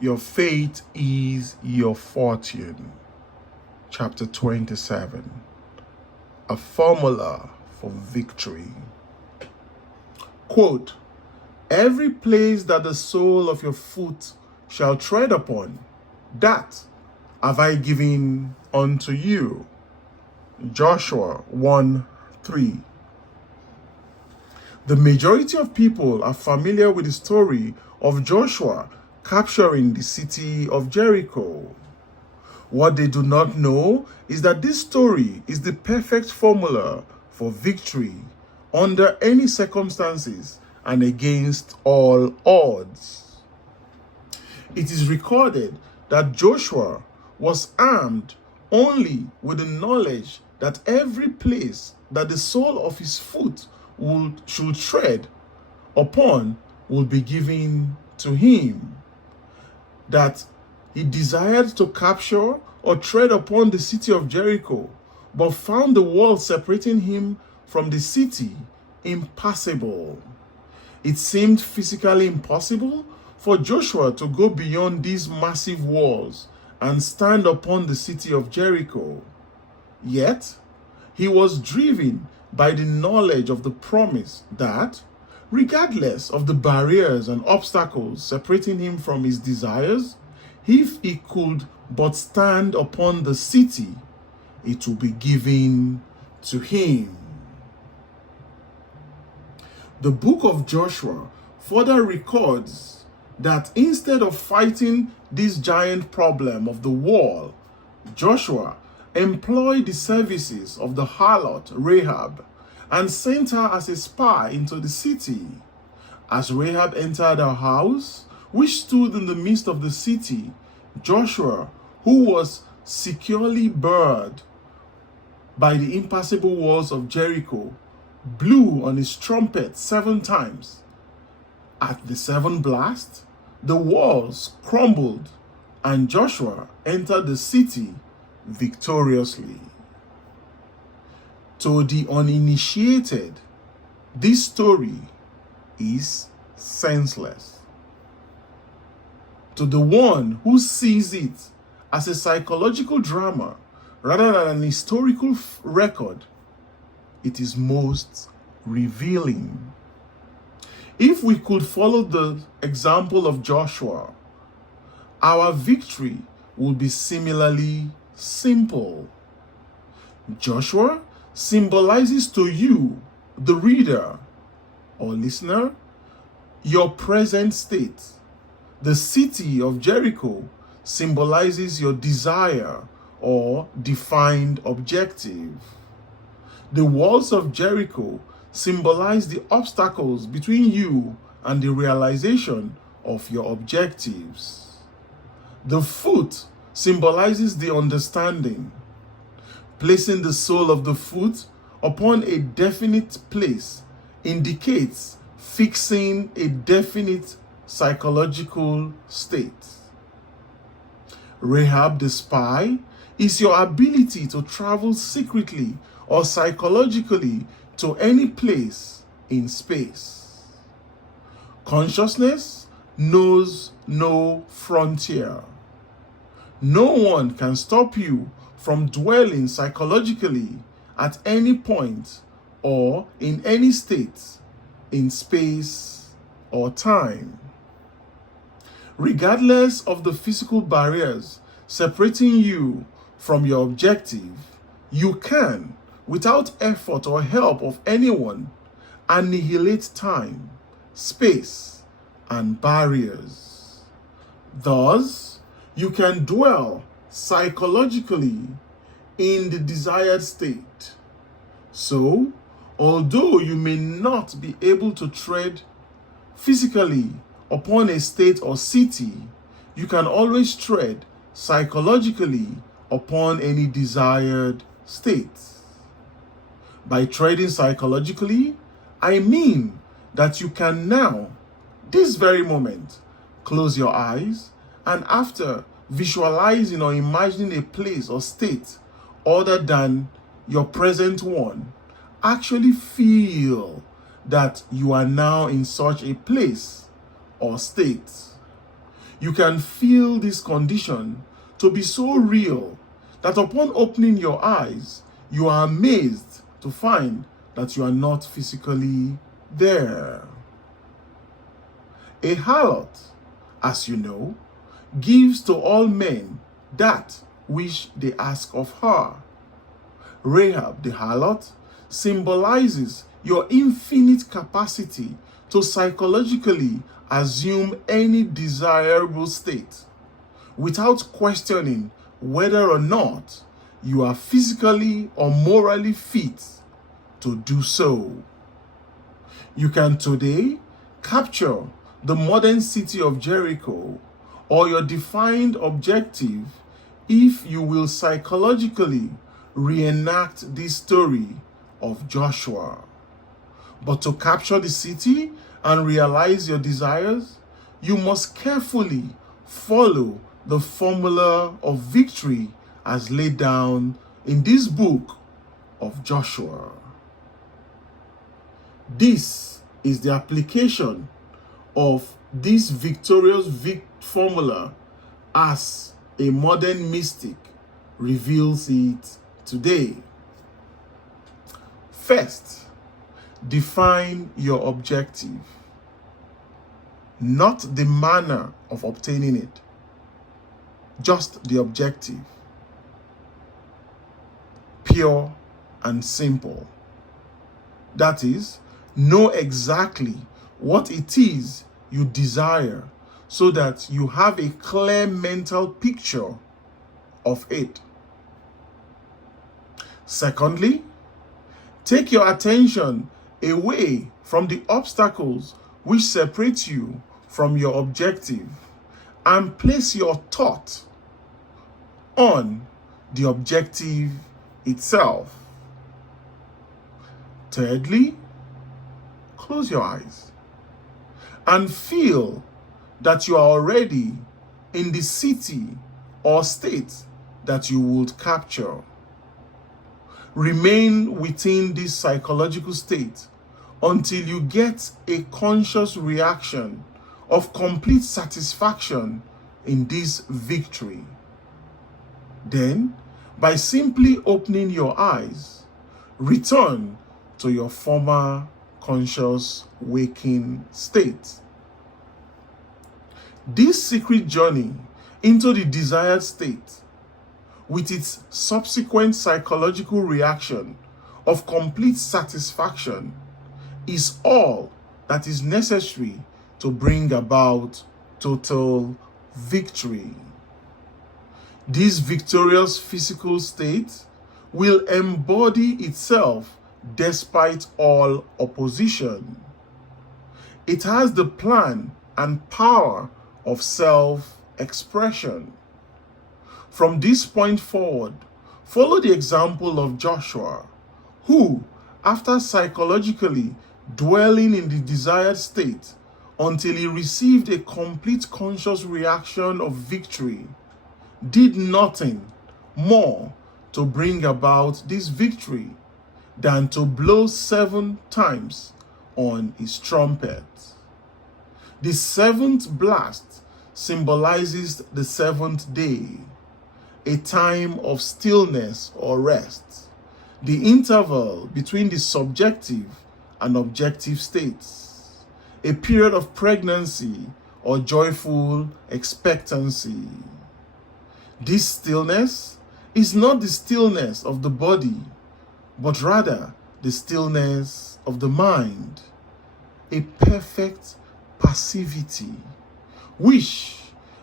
Your faith is your fortune. Chapter 27. A formula for victory. Quote, every place that the sole of your foot shall tread upon, that have I given unto you. Joshua 1:3. The majority of people are familiar with the story of Joshua capturing the city of Jericho. What they do not know is that this story is the perfect formula for victory under any circumstances and against all odds. It is recorded that Joshua was armed only with the knowledge that every place that the sole of his foot should tread upon will be given to him. That he desired to capture or tread upon the city of Jericho, but found the wall separating him from the city impassable. It seemed physically impossible for Joshua to go beyond these massive walls and stand upon the city of Jericho. Yet, he was driven by the knowledge of the promise that, regardless of the barriers and obstacles separating him from his desires, if he could but stand upon the city, it will be given to him. The book of Joshua further records that instead of fighting this giant problem of the wall, Joshua employed the services of the harlot Rahab and sent her as a spy into the city. As Rahab entered her house, which stood in the midst of the city, Joshua, who was securely barred by the impassable walls of Jericho, blew on his trumpet 7 times. At the 7th blast, the walls crumbled, and Joshua entered the city victoriously. To the uninitiated, this story is senseless. To the one who sees it as a psychological drama rather than an historical record, it is most revealing. If we could follow the example of Joshua, our victory would be similarly simple. Joshua symbolizes to you, the reader or listener, your present state. The city of Jericho symbolizes your desire or defined objective. The walls of Jericho symbolize the obstacles between you and the realization of your objectives. The foot symbolizes the understanding. Placing the sole of the foot upon a definite place indicates fixing a definite psychological state. Rahab the spy is your ability to travel secretly or psychologically to any place in space. Consciousness knows no frontier. No one can stop you from dwelling psychologically at any point or in any state in space or time. Regardless of the physical barriers separating you from your objective, you can, without effort or help of anyone, annihilate time, space, and barriers. Thus, you can dwell psychologically in the desired state. So, although you may not be able to tread physically upon a state or city, you can always tread psychologically upon any desired state. By treading psychologically, I mean that you can now, this very moment, close your eyes and after visualizing or imagining a place or state other than your present one, actually feel that you are now in such a place or state. You can feel this condition to be so real that upon opening your eyes, you are amazed to find that you are not physically there. A harlot, as you know, gives to all men that which they ask of her. Rahab the harlot symbolizes your infinite capacity to psychologically assume any desirable state without questioning whether or not you are physically or morally fit to do so. You can today capture the modern city of Jericho or your defined objective if you will psychologically reenact this story of Joshua. But to capture the city and realize your desires, you must carefully follow the formula of victory as laid down in this book of Joshua. This is the application of this victorious formula as a modern mystic reveals it today. First, define your objective, not the manner of obtaining it, just the objective. Pure and simple. That is, know exactly what it is you desire so that you have a clear mental picture of it. Secondly, take your attention away from the obstacles which separate you from your objective and place your thought on the objective itself. Thirdly, close your eyes and feel that you are already in the city or state that you would capture. Remain within this psychological state until you get a conscious reaction of complete satisfaction in this victory. Then, by simply opening your eyes, return to your former conscious waking state. This secret journey into the desired state, with its subsequent psychological reaction of complete satisfaction, is all that is necessary to bring about total victory. This victorious physical state will embody itself despite all opposition. It has the plan and power of self-expression. From this point forward, follow the example of Joshua, who, after psychologically dwelling in the desired state until he received a complete conscious reaction of victory, did nothing more to bring about this victory than to blow 7 times on his trumpet. The 7th blast symbolizes the 7th day, a time of stillness or rest, the interval between the subjective and objective states, a period of pregnancy or joyful expectancy. This stillness is not the stillness of the body, but rather the stillness of the mind, a perfect passivity, which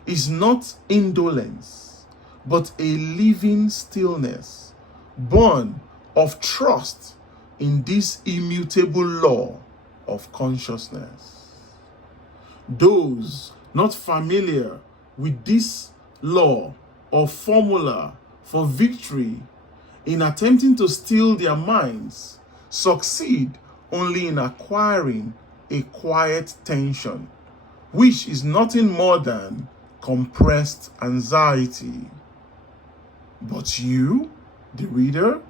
is not indolence, but a living stillness, born of trust in this immutable law of consciousness. Those not familiar with this law or formula for victory in attempting to still their minds succeed only in acquiring a quiet tension, which is nothing more than compressed anxiety. But you, the reader,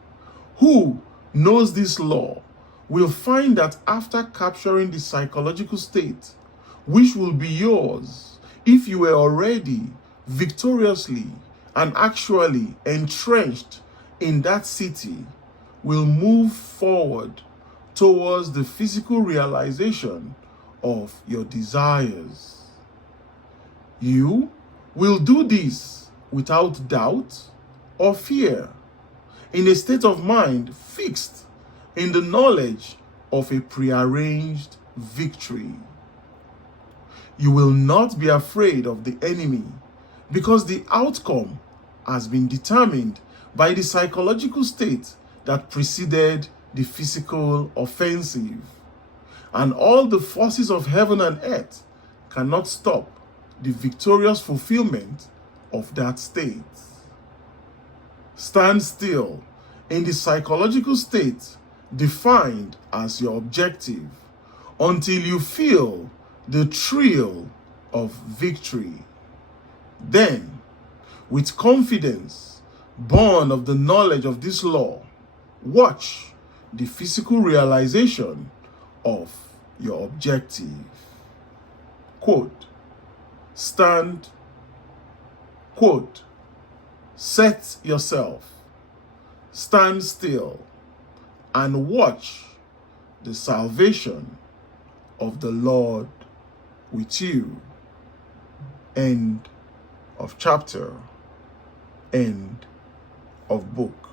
who knows this law, will find that after capturing the psychological state, which will be yours if you were already victoriously and actually entrenched in that city, will move forward towards the physical realization of your desires. You will do this without doubt or fear, in a state of mind fixed in the knowledge of a prearranged victory. You will not be afraid of the enemy because the outcome has been determined by the psychological state that preceded the physical offensive. And all the forces of heaven and earth cannot stop the victorious fulfillment of that state. Stand still in the psychological state defined as your objective until you feel the thrill of victory. Then, with confidence, born of the knowledge of this law, watch the physical realization of your objective. Quote, stand, quote, set yourself, stand still, and watch the salvation of the Lord with you. End of chapter. End of book.